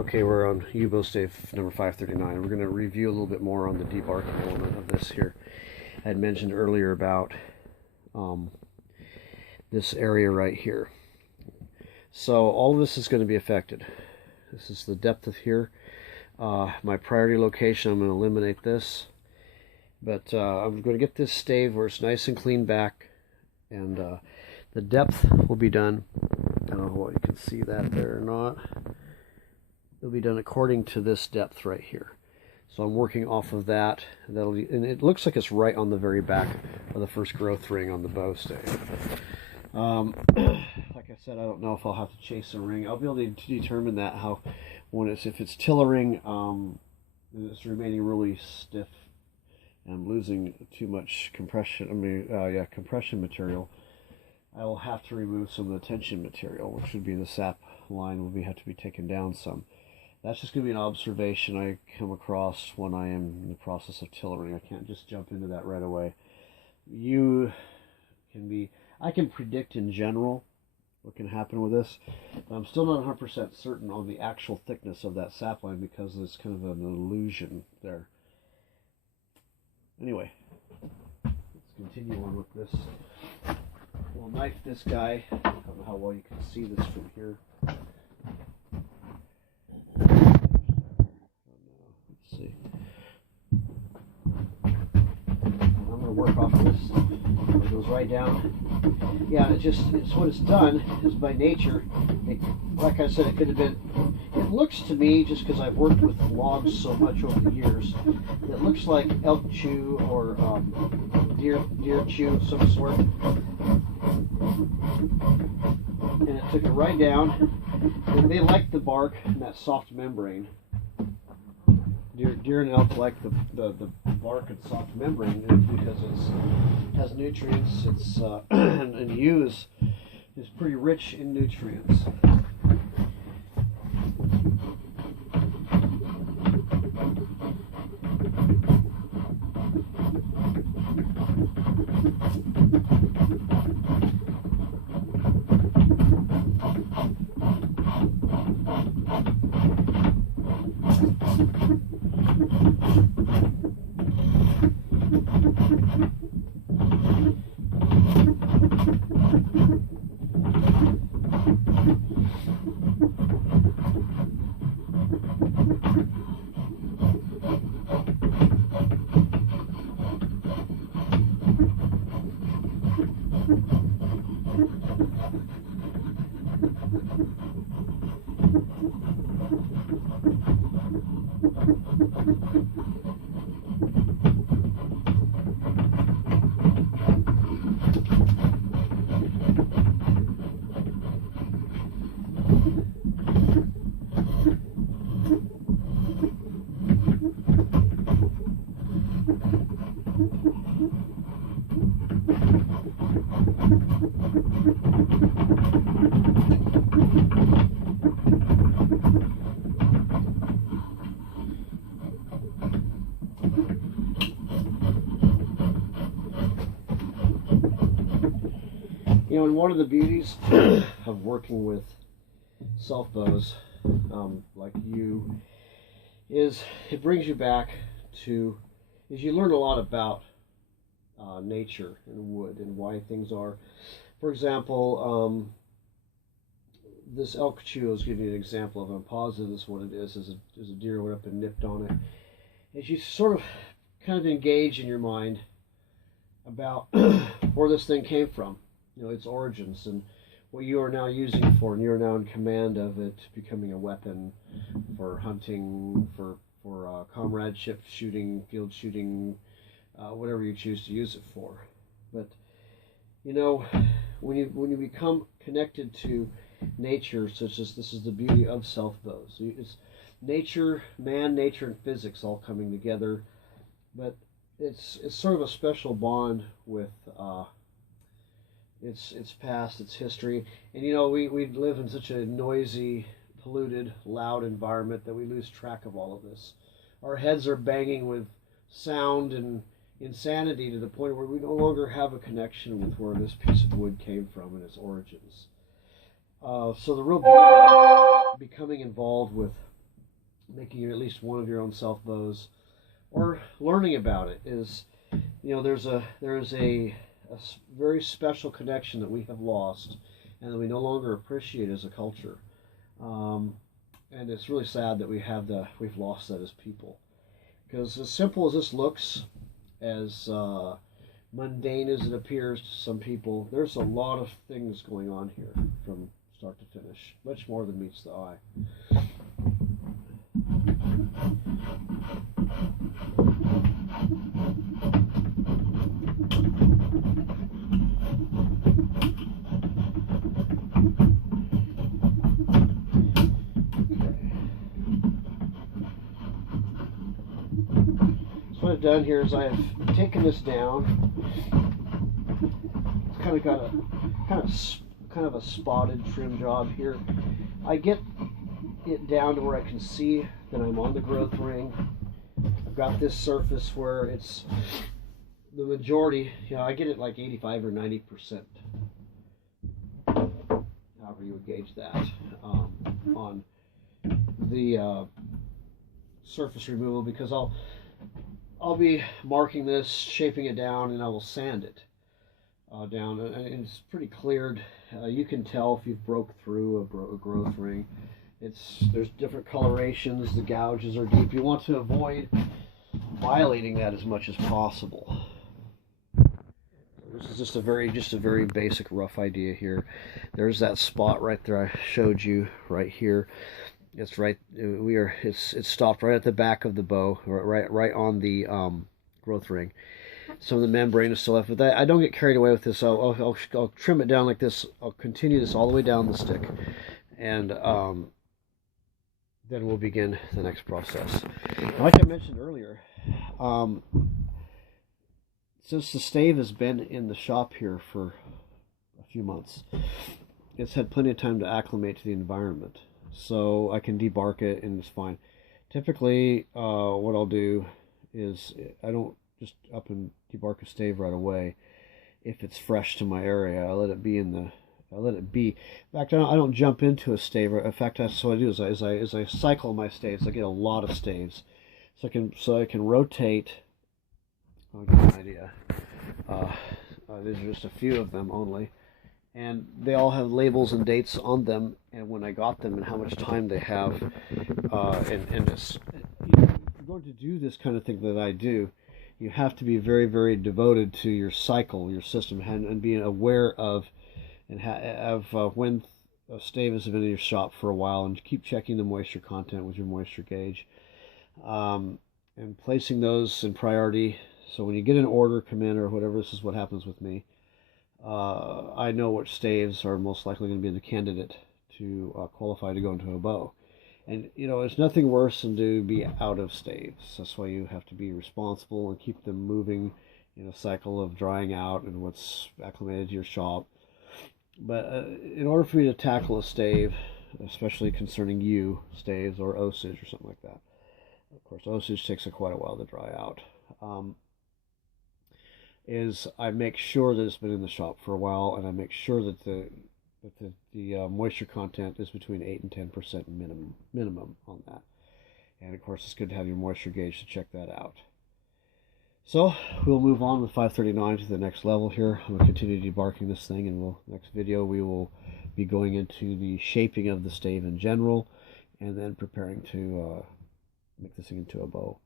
Okay, we're on bowstave number 539. We're going to review a little bit more on the debarking element of this here. I had mentioned earlier about this area right here. So all of this is going to be affected. This is the depth of here. My priority location, I'm going to eliminate this. But I'm going to get this stave where it's nice and clean back. And the depth will be done. I don't know if you can see that there or not. It'll be done according to this depth right here. So I'm working off of that. That'll be, and it looks like it's right on the very back of the first growth ring on the bow stave. Like I said, I don't know if I'll have to chase a ring. I'll be able to determine that if it's tillering and it's remaining really stiff and I'm losing too much compression. Compression material. I will have to remove some of the tension material, which would be the sap line will have to be taken down some. That's just going to be an observation I come across when I am in the process of tillering. I can't just jump into that right away. I can predict in general what can happen with this, but I'm still not 100% certain on the actual thickness of that sap line because there's kind of an illusion there. Anyway, let's continue on with this. We'll knife this guy. I don't know how well you can see this from here. Let's see. I'm going to work off this. It goes right down. Yeah, it's what it's done is by nature. Like I said, it could have been. It looks to me, just because I've worked with logs so much over the years, it looks like elk chew or deer chew of some sort. And it took it right down. And they like the bark and that soft membrane. Deer and elk like the bark and soft membrane because it has nutrients. It's and yew is pretty rich in nutrients. You know, and one of the beauties of working with self bows like you is it brings you back to, is you learn a lot about nature and wood and why things are. For example, this elk chew, I was giving you an example of. I'm positive this is what it is. As a deer went up and nipped on it. As you sort of kind of engage in your mind about where this thing came from. You know, its origins and what you are now using for, and you're now in command of it becoming a weapon for hunting, for comradeship shooting, field shooting, whatever you choose to use it for. But you know, when you become connected to nature, such as this is the beauty of self bows. It's nature, nature, and physics all coming together. But it's sort of a special bond with its past, its history. And you know, we live in such a noisy, polluted, loud environment that we lose track of all of this. Our heads are banging with sound and insanity to the point where we no longer have a connection with where this piece of wood came from and its origins. So the real beauty of becoming involved with making at least one of your own self bows, or learning about it, is, you know, there is a very special connection that we have lost and that we no longer appreciate as a culture. And it's really sad that we've lost that as people. Because as simple as this looks, as mundane as it appears to some people, there's a lot of things going on here from start to finish, much more than meets the eye. What I've done here is I have taken this down. It's kind of got a kind of a spotted trim job here. I get it down to where I can see that I'm on the growth ring. I've got this surface where it's the majority, you know, I get it like 85 or 90%, however you would gauge that, on the surface removal, because I'll be marking this, shaping it down, and I will sand it down, and it's pretty cleared. You can tell if you've broke through a growth ring. There's different colorations. The gouges are deep. You want to avoid violating that as much as possible. This is just a very basic rough idea here. There's that spot right there I showed you right here. It's right. It's stopped right at the back of the bow, right on the growth ring. Some of the membrane is still left, but I don't get carried away with this. I'll trim it down like this. I'll continue this all the way down the stick, and then we'll begin the next process. Like I mentioned earlier, since the stave has been in the shop here for a few months, it's had plenty of time to acclimate to the environment. So I can debark it and it's fine. Typically, what I'll do is I don't just up and debark a stave right away. If it's fresh to my area, I let it be In fact, I don't jump into a stave. In fact, that's what I do is as I cycle my staves, I get a lot of staves, so I can rotate. I'll give you an idea. These are just a few of them only. And they all have labels and dates on them, and when I got them, and how much time they have. And this, if you're going to do this kind of thing that I do, you have to be very, very devoted to your cycle, your system, and being aware of when a stave has been in your shop for a while, and keep checking the moisture content with your moisture gauge, and placing those in priority. So when you get an order come in or whatever, this is what happens with me. I know which staves are most likely going to be the candidate to qualify to go into a bow. And, you know, it's nothing worse than to be out of staves. That's why you have to be responsible and keep them moving in a cycle of drying out and what's acclimated to your shop. But in order for me to tackle a stave, especially concerning staves or osage or something like that, of course, osage takes quite a while to dry out. Is I make sure that it's been in the shop for a while, and I make sure that the moisture content is between 8 and 10% minimum on that. And of course, it's good to have your moisture gauge to check that out. So we'll move on with 539 to the next level here. I'm going to continue debarking this thing, and next video we will be going into the shaping of the stave in general, and then preparing to make this thing into a bow.